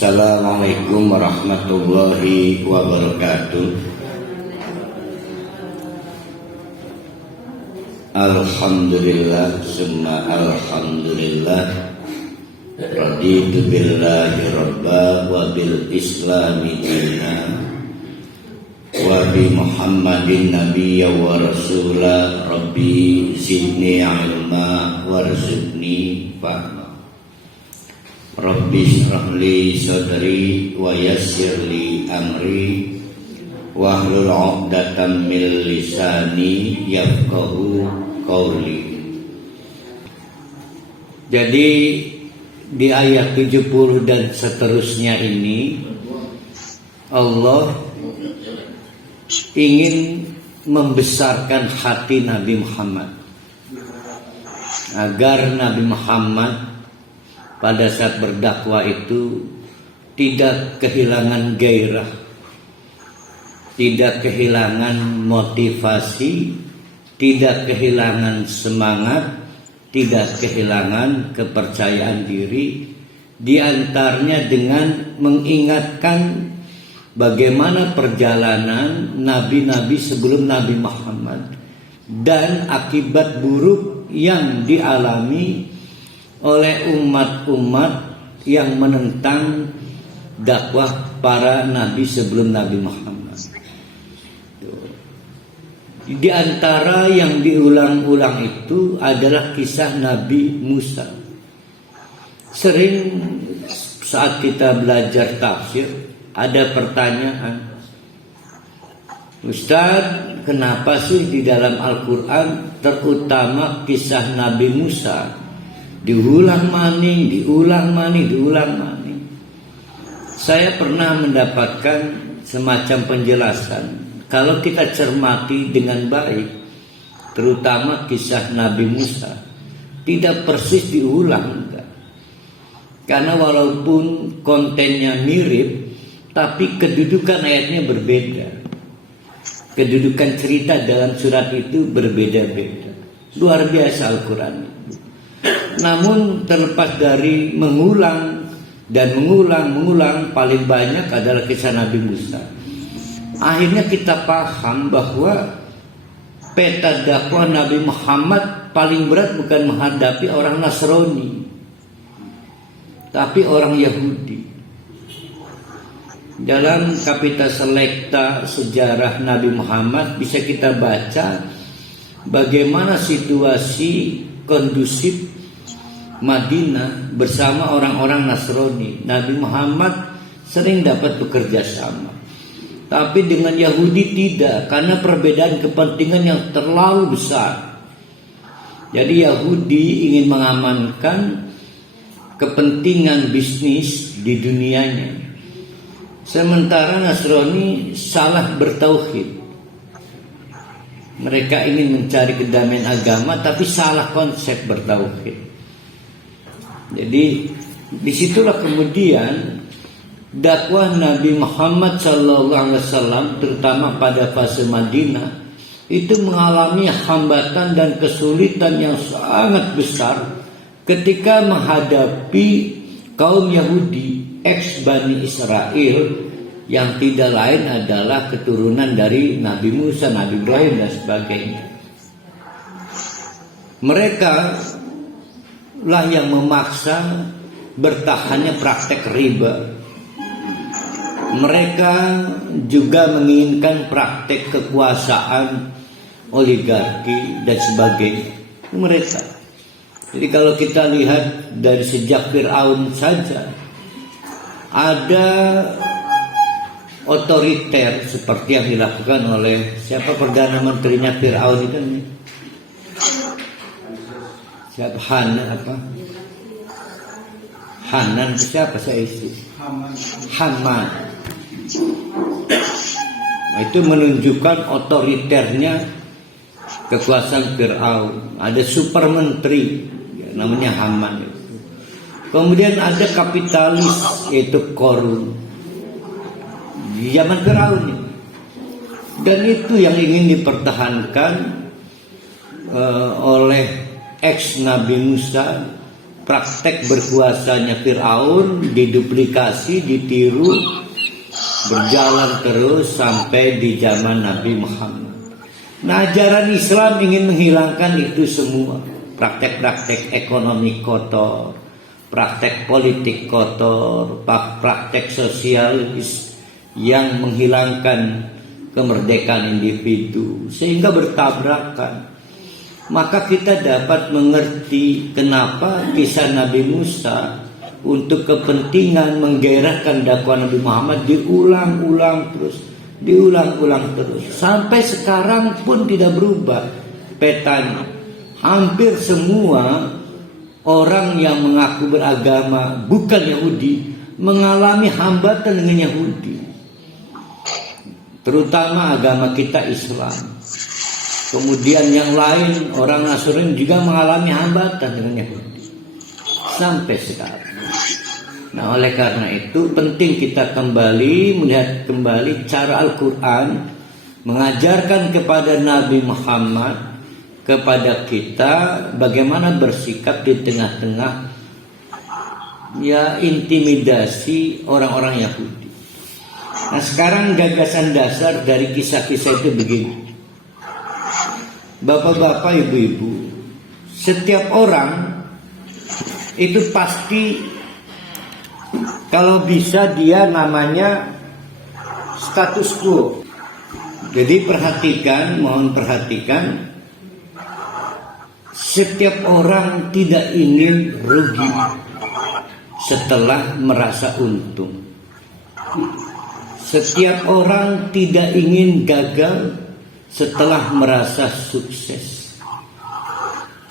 Assalamualaikum warahmatullahi wabarakatuh. Alhamdulillah summa alhamdulillah. Raditu billahi rabba wa bil islami dina wa bi Muhammadin nabiyya wa rasula. Rabbi zidni ilma warzuqni fahma. Rabbi shrah li sadri wa yassir li amri wahlul 'uqdatam min lisani yafqahu qawli. Jadi di ayat 70 dan seterusnya ini Allah ingin membesarkan hati Nabi Muhammad agar Nabi Muhammad pada saat berdakwah itu tidak kehilangan gairah, tidak kehilangan motivasi, tidak kehilangan semangat, tidak kehilangan kepercayaan diri. Di antaranya dengan mengingatkan bagaimana perjalanan nabi-nabi sebelum Nabi Muhammad dan akibat buruk yang dialami oleh umat-umat yang menentang dakwah para nabi sebelum Nabi Muhammad. Di antara yang diulang-ulang itu adalah kisah Nabi Musa. Sering saat kita belajar tafsir ada pertanyaan, Ustaz, kenapa sih di dalam Al-Quran terutama kisah Nabi Musa diulang maning. Saya pernah mendapatkan semacam penjelasan. Kalau kita cermati dengan baik, terutama kisah Nabi Musa, tidak persis diulang, enggak. Karena walaupun kontennya mirip, tapi kedudukan ayatnya berbeda. Kedudukan cerita dalam surat itu berbeda-beda. Luar biasa Al-Quran. Namun terlepas dari mengulang, paling banyak adalah kisah Nabi Musa. Akhirnya kita paham bahwa peta dakwah Nabi Muhammad paling berat bukan menghadapi orang Nasrani, tapi orang Yahudi. Dalam Capita Selecta sejarah Nabi Muhammad bisa kita baca bagaimana situasi kondusif Madinah bersama orang-orang Nasrani. Nabi Muhammad sering dapat bekerja sama, tapi dengan Yahudi tidak, karena perbedaan kepentingan yang terlalu besar. Jadi Yahudi ingin mengamankan kepentingan bisnis di dunianya, sementara Nasrani salah bertauhid. Mereka ingin mencari kedamaian agama, tapi salah konsep bertauhid. Jadi disitulah kemudian dakwah Nabi Muhammad SAW, terutama pada fase Madinah, itu mengalami hambatan dan kesulitan yang sangat besar ketika menghadapi kaum Yahudi ex Bani Israel yang tidak lain adalah keturunan dari Nabi Musa, Nabi Ibrahim dan sebagainya. Mereka lah yang memaksa bertahannya praktek riba. Mereka juga menginginkan praktek kekuasaan oligarki dan sebagainya. Mereka. Jadi kalau kita lihat dari sejak Fir'aun saja, ada otoriter seperti yang dilakukan oleh siapa perdana menterinya Fir'aun itu nih? Siapa? Hanan siapa saya isi? Haman. Nah, itu menunjukkan otoriternya kekuasaan Fir'aun. Ada super menteri namanya Haman. Kemudian ada kapitalis yaitu Korun di zaman Fir'aun. Dan itu yang ingin dipertahankan oleh ex Nabi Musa, praktek berkuasanya Fir'aun diduplikasi, ditiru, berjalan terus sampai di zaman Nabi Muhammad. Nah, ajaran Islam ingin menghilangkan itu semua. Praktek-praktek ekonomi kotor, praktek politik kotor, praktek sosialis yang menghilangkan kemerdekaan individu sehingga bertabrakan. Maka kita dapat mengerti kenapa kisah Nabi Musa untuk kepentingan menggairahkan dakwah Nabi Muhammad diulang-ulang terus sampai sekarang pun tidak berubah petanya. Hampir semua orang yang mengaku beragama bukan Yahudi mengalami hambatan dengan Yahudi, terutama agama kita Islam. Kemudian yang lain, orang Nasrani juga mengalami hambatan dengan Yahudi sampai sekarang. Nah, oleh karena itu penting kita kembali melihat kembali cara Al-Quran mengajarkan kepada Nabi Muhammad, kepada kita bagaimana bersikap di tengah-tengah intimidasi orang-orang Yahudi. Nah, sekarang gagasan dasar dari kisah-kisah itu begini. Bapak-bapak, ibu-ibu, setiap orang itu pasti kalau bisa dia namanya status quo. Jadi mohon perhatikan, setiap orang tidak ingin rugi setelah merasa untung. Setiap orang tidak ingin gagal setelah merasa sukses.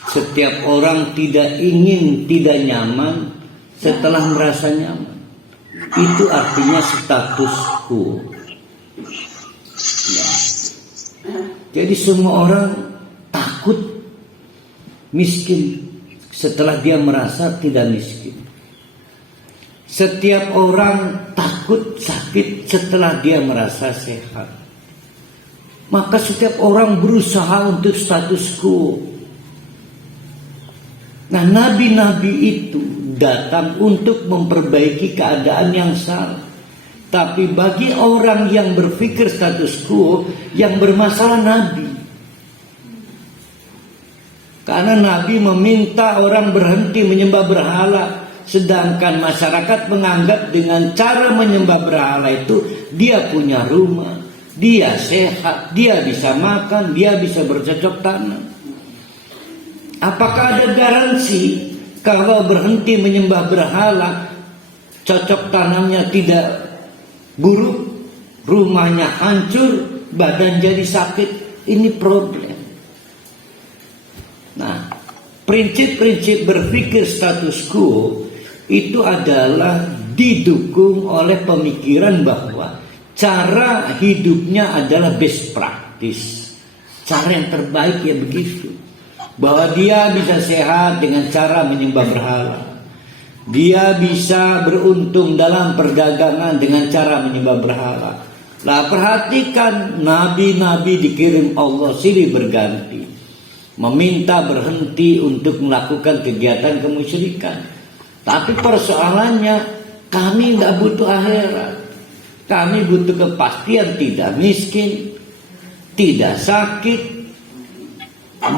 Setiap orang tidak nyaman setelah merasa nyaman. Itu artinya status quo. Ya. Jadi semua orang takut miskin setelah dia merasa tidak miskin. Setiap orang takut sakit setelah dia merasa sehat. Maka setiap orang berusaha untuk status quo. Nah, nabi-nabi itu datang untuk memperbaiki keadaan yang salah. Tapi bagi orang yang berpikir status quo, yang bermasalah nabi. Karena Nabi meminta orang berhenti menyembah berhala, sedangkan masyarakat menganggap dengan cara menyembah berhala itu dia punya rumah, dia sehat, dia bisa makan, dia bisa bercocok tanam. Apakah ada garansi kalau berhenti menyembah berhala, cocok tanamnya tidak buruk, rumahnya hancur, badan jadi sakit? Ini problem. Nah, prinsip-prinsip berpikir status quo itu adalah didukung oleh pemikiran bahwa cara hidupnya adalah best practice. Cara yang terbaik ya begitu. Bahwa dia bisa sehat dengan cara menyembah berhala. Dia bisa beruntung dalam perdagangan dengan cara menyembah berhala. Lah, perhatikan, nabi-nabi dikirim Allah silih berganti meminta berhenti untuk melakukan kegiatan kemusyrikan. Tapi persoalannya, kami tidak butuh akhirat. Kami butuh kepastian tidak miskin, tidak sakit,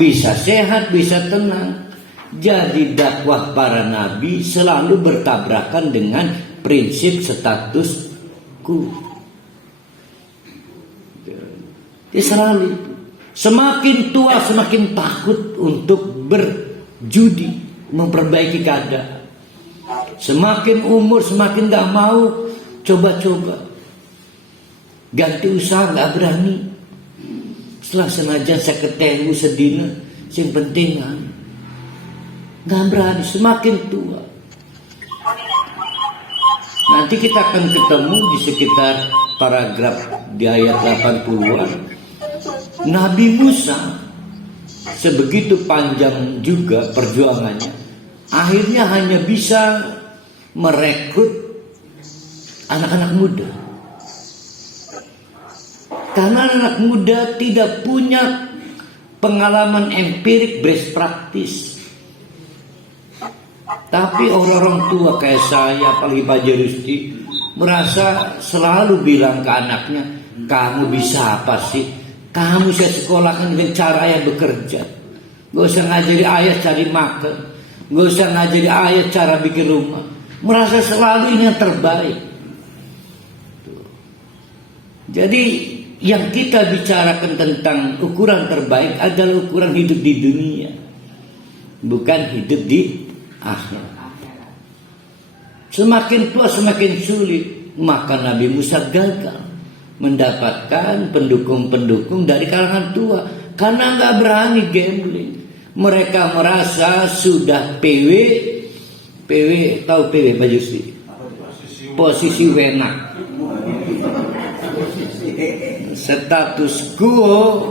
bisa sehat, bisa tenang. Jadi dakwah para nabi selalu bertabrakan dengan prinsip status quo. Selalu. Semakin tua semakin takut untuk berjudi, memperbaiki keadaan. Semakin umur semakin tidak mau coba-coba. Ganti usaha nggak berani. Setelah senajan saya ketemu sedina, yang penting nggak berani. Semakin tua. Nanti kita akan ketemu di sekitar paragraf di ayat 80-an. Nabi Musa sebegitu panjang juga perjuangannya, akhirnya hanya bisa merekrut anak-anak muda. Karena anak muda tidak punya pengalaman empirik best practice. Tapi orang-orang tua kayak saya, apalagi Pak Jerusti, merasa selalu bilang ke anaknya, kamu bisa apa sih? Kamu saya sekolahkan dengan cara ayah bekerja. Gak usah ngajari ayah cari makan. Gak usah ngajari ayah cara bikin rumah. Merasa selalu ini yang terbaik. Jadi yang kita bicarakan tentang ukuran terbaik adalah ukuran hidup di dunia, bukan hidup di akhirat. Semakin tua semakin sulit. Maka Nabi Musa gagal mendapatkan pendukung-pendukung dari kalangan tua karena nggak berani gambling. Mereka merasa sudah PW tahu PW Pak Jusri? Posisi wenak. Status quo,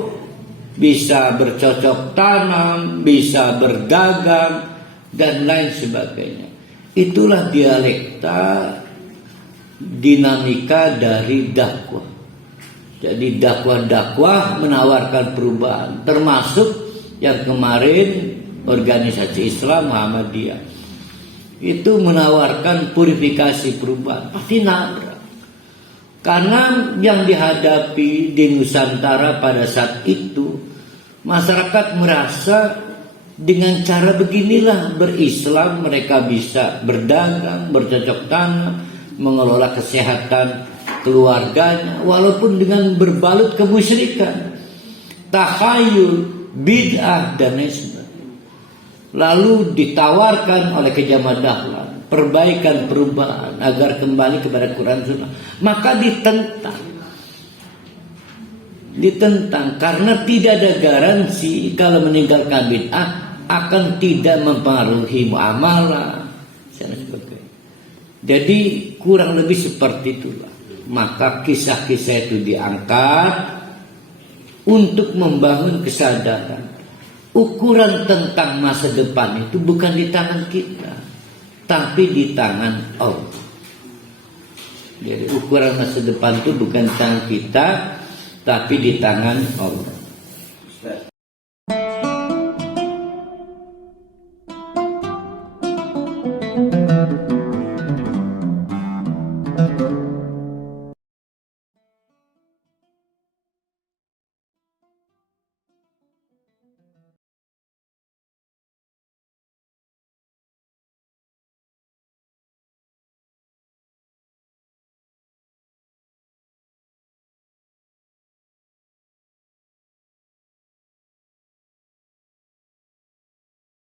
bisa bercocok tanam, bisa berdagang dan lain sebagainya. Itulah dialekta dinamika dari dakwah. Jadi dakwah menawarkan perubahan, termasuk yang kemarin organisasi Islam Muhammadiyah itu menawarkan purifikasi perubahan, pasti nabrak. Karena yang dihadapi di Nusantara pada saat itu, masyarakat merasa dengan cara beginilah berislam mereka bisa berdagang, bercocok tanam, mengelola kesehatan keluarganya, walaupun dengan berbalut kemusyrikan, takhayul, bid'ah dan lain sebagainya. Lalu ditawarkan oleh kejamah dahlan perbaikan, perubahan agar kembali kepada Quran Sunnah, maka ditentang karena tidak ada garansi kalau meninggalkan bid'ah akan tidak mempengaruhi muamalah dan sebagainya. Jadi kurang lebih seperti itulah. Maka kisah-kisah itu diangkat untuk membangun kesadaran. Ukuran tentang masa depan itu bukan di tangan kita, tapi di tangan Allah. Jadi ukuran masa depan itu bukan di tangan kita, tapi di tangan Allah.